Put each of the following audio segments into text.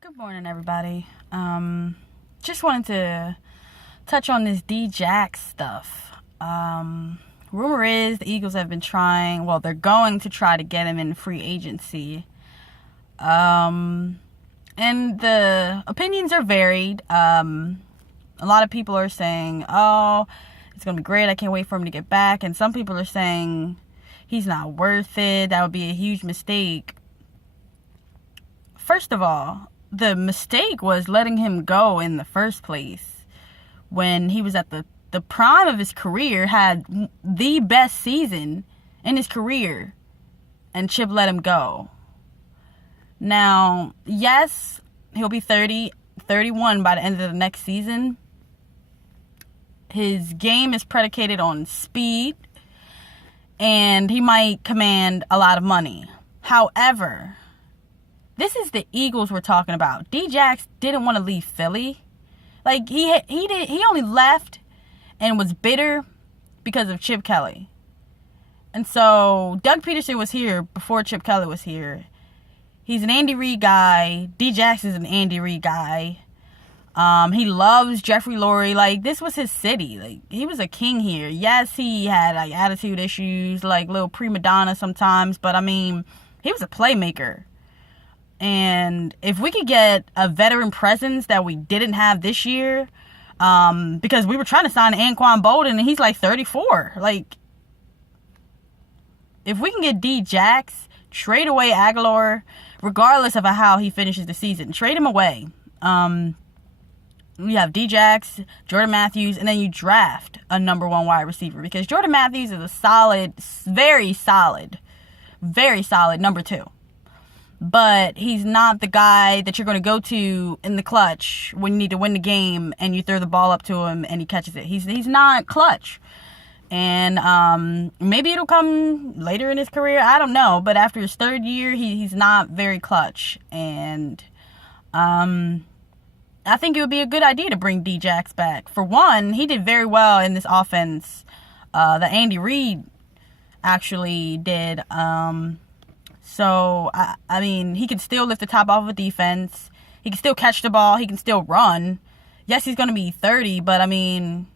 Good morning, everybody. Just wanted to touch on this D-Jax stuff. Rumor is the Eagles have been trying, they're going to try to get him in free agency. And the opinions are varied. A lot of people are saying, oh, it's going to be great. I can't wait for him to get back. And some people are saying he's not worth it. That would be a huge mistake. First of all, the mistake was letting him go in the first place when he was at the prime of his career, had the best season in his career, and Chip let him go. Now, yes, he'll be 31 by the end of the next season. His game is predicated on speed, and he might command a lot of money. However, this is the Eagles we're talking about. D-Jax didn't want to leave Philly. Like, he only left and was bitter because of Chip Kelly. And so Doug Peterson was here before Chip Kelly was here. He's an Andy Reid guy. D-Jax is an Andy Reid guy. He loves Jeffrey Lurie. Like, this was his city. Like, he was a king here. Yes, he had like attitude issues, like little prima donna sometimes, but I mean, he was a playmaker. And if we could get a veteran presence that we didn't have this year, because we were trying to sign Anquan Boldin and he's like 34. Like, if we can get D-Jax, trade away Aguilar, regardless of how he finishes the season, trade him away. We have D-Jax, Jordan Matthews, and then you draft a number one wide receiver, because Jordan Matthews is a solid, very solid number two. But he's not the guy that you're going to go to in the clutch when you need to win the game and you throw the ball up to him and he catches it. He's not clutch. And maybe it'll come later in his career. I don't know. But after his third year, he's not very clutch. And I think it would be a good idea to bring D-Jax back. For one, he did very well in this offense that Andy Reid actually did. So, I mean, he can still lift the top off of a defense. He can still catch the ball. He can still run. Yes, he's going to be 30, but, I mean,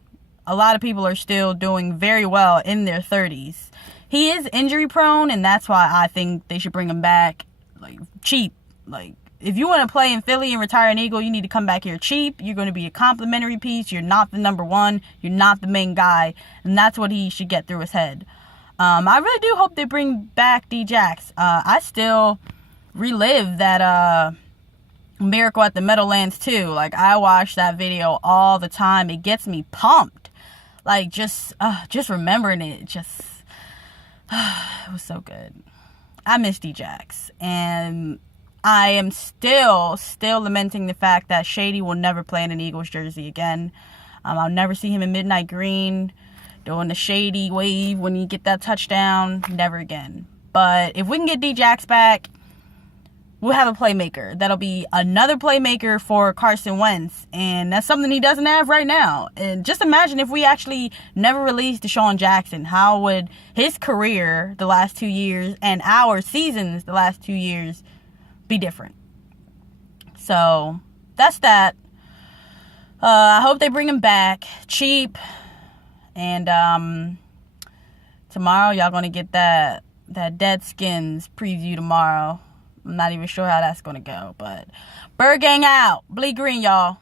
a lot of people are still doing very well in their 30s. He is injury prone, and that's why I think they should bring him back, like, cheap. Like, if you want to play in Philly and retire an Eagle, you need to come back here cheap. You're going to be a complimentary piece. You're not the number one. You're not the main guy. And that's what he should get through his head. I really do hope they bring back D-Jax. I still relive that Miracle at the Meadowlands too. Like, I watch that video all the time. It gets me pumped. Like, just remembering it, it was so good. I miss D-Jax. And I am still lamenting the fact that Shady will never play in an Eagles jersey again. I'll never see him in midnight green, doing the shady wave when you get that touchdown. Never again. But if we can get D-Jax back, we'll have a playmaker. That'll be another playmaker for Carson Wentz. And that's something he doesn't have right now. And just imagine if we actually never released Deshaun Jackson. How would his career the last 2 years and our seasons the last 2 years be different? So, that's that. I hope they bring him back cheap. And tomorrow y'all gonna get that Dead Skins preview tomorrow. I'm not even sure how that's gonna go, but Bird Gang out. Bleed green, y'all.